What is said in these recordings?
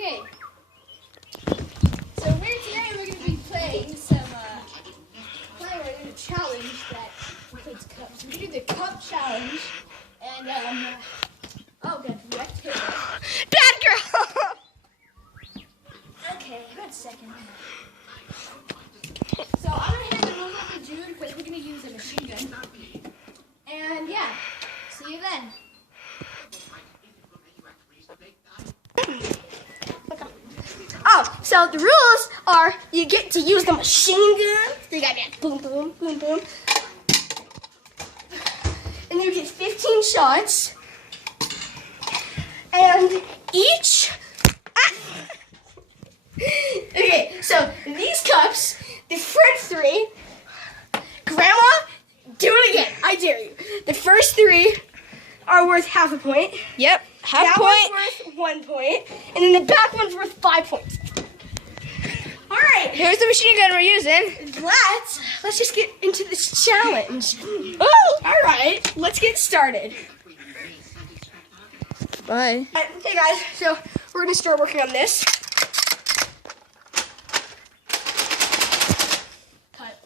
Okay. So today we're going to be playing some, we're doing a challenge that includes cups. We're going to do the cup challenge, and, oh, good, wrecked it. Bad girl! Okay, one second. So I'm going to hand it over to Jude, because we're going to use a machine gun. And, yeah, see you then. Oh, so the rules are you get to use the machine gun. So you gotta be like boom, boom, boom, boom. And you get 15 shots. And each... Okay, so these cups, the front three, Grandma, do it again. I dare you. The first three are worth half a point. Yep, half That point. one's worth 1 point. And then the back one's worth 5 points. Alright. Here's the machine gun we're using. Let's just get into this challenge. Oh, alright. Let's get started. Bye. Okay guys, so we're gonna start working on this. Cut.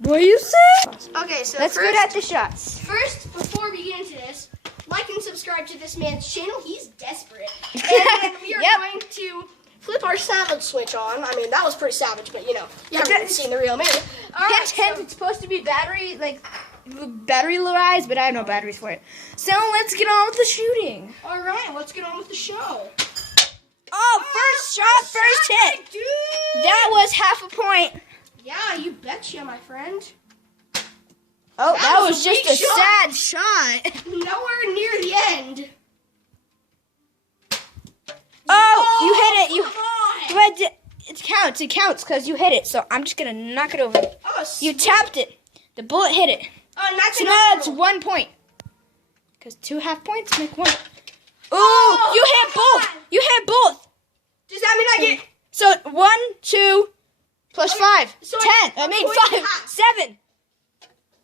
What do you say? Okay, so Let's get at the shots. First, before we get into this, like and subscribe to this man's channel. He's desperate. And then we are going to flip our savage switch on. I mean, that was pretty savage, but you know, you haven't seen the real me. All right, Hint, it's supposed to be battery low eyes, but I have no batteries for it. So let's get on with the shooting. all right, let's get on with the show. Oh, first shot, first hit. Dude. That was half a point. Yeah, you betcha, my friend. Oh, That that was was a just weak a sad shot. Nowhere near the end. Oh, you hit it. You. Come on. But it counts because you hit it. So I'm just gonna knock it over. Oh, You tapped it. The bullet hit it. oh, not So now it's 1 point. Because 2 half points make 1. Ooh, you hit both. You hit both. Does that mean I get? So 1, 2, plus Okay, 5. so 10. I I mean point 5. half. 7.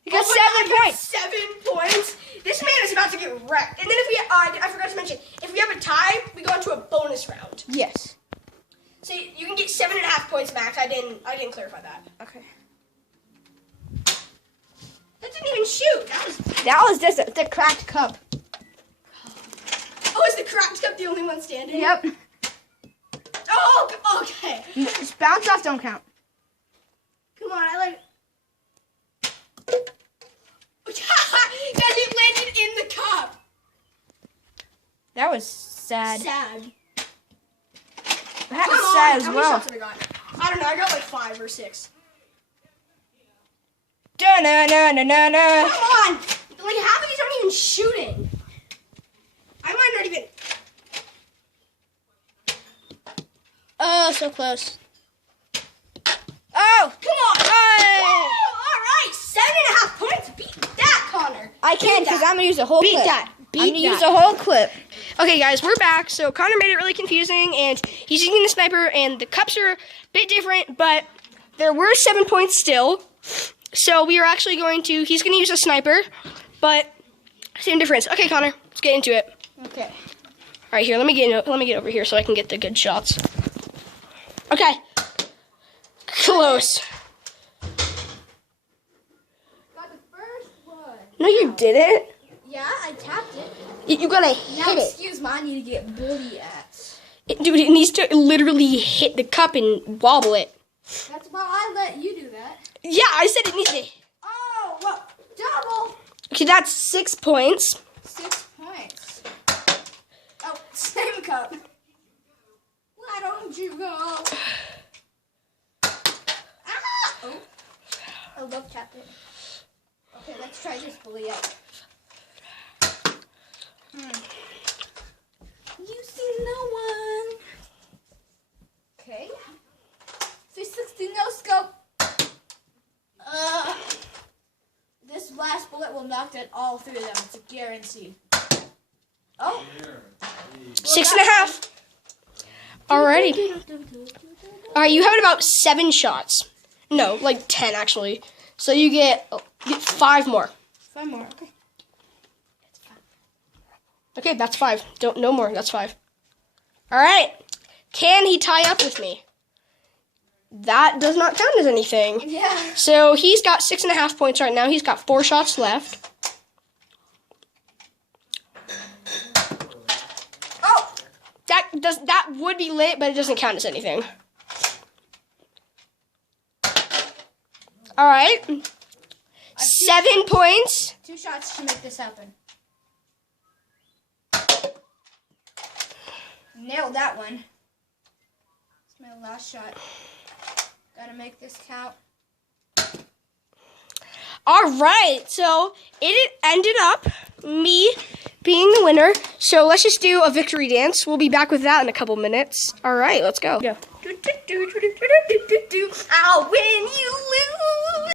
You got Oh my 7 God, I got points. 7 points. This man is about to get wrecked. And then if we, I forgot to mention, if we have a tie, we go into a bonus round. Yes. So you can get 7.5 points max. I didn't clarify that. Okay. That didn't even shoot. That was just the cracked cup. Oh, is the cracked cup the only one standing? Yep. Oh, okay. Just bounce off, don't count. Come on, I like. Guys, it landed in the cup. That was sad. Sad. That Come was on, sad as how many well. shots have I got? I don't know. I got like 5 or 6. Da-na-na-na-na-na. Come on! Like half of these aren't even shooting. I might not even. Oh, so close. Oh! Come on! Hey! Oh, all right, 7.5 points. Beat that, Connor. I can't because I'm going to use a whole clip. I'm going to Beat use that. a whole clip. Okay, guys, we're back. So Connor made it really confusing, and he's using the sniper, and the cups are a bit different, but there were 7 points still. So we are actually he's going to use a sniper, but same difference. Okay, Connor, let's get into it. Okay. All right, here, let me get over here so I can get the good shots. Okay. Close. Got the first one. No, you didn't. Yeah, I tapped it. You gotta Now, hit it. excuse me, I need to get bully at. Dude, it needs to literally hit the cup and wobble it. That's why I let you do that. Yeah, I said it needs to. Oh, well, double. Okay, that's 6 points. 6 points. Oh, same cup. Why don't you go? Ah! Oh, I love tap it. Okay, let's try this bully out. You see no one. Okay. 360 no scope. This last bullet will knock dead all 3 of them. It's a guarantee. Oh. 6.5. Alrighty. Alright, you have about 7 shots. No, like 10 actually. So you get 5 more. 5 more. Okay. Okay, that's 5. No more. That's 5. All right. Can he tie up with me? That does not count as anything. Yeah. So he's got 6.5 points right now. He's got 4 shots left. Oh! That would be lit, but it doesn't count as anything. All right. 7 points. 2 shots to make this happen. Nailed that one. It's my last shot. Gotta make this count. All right. So it ended up me being the winner. So let's just do a victory dance. We'll be back with that in a couple minutes. All right, let's go. I'll win, you lose.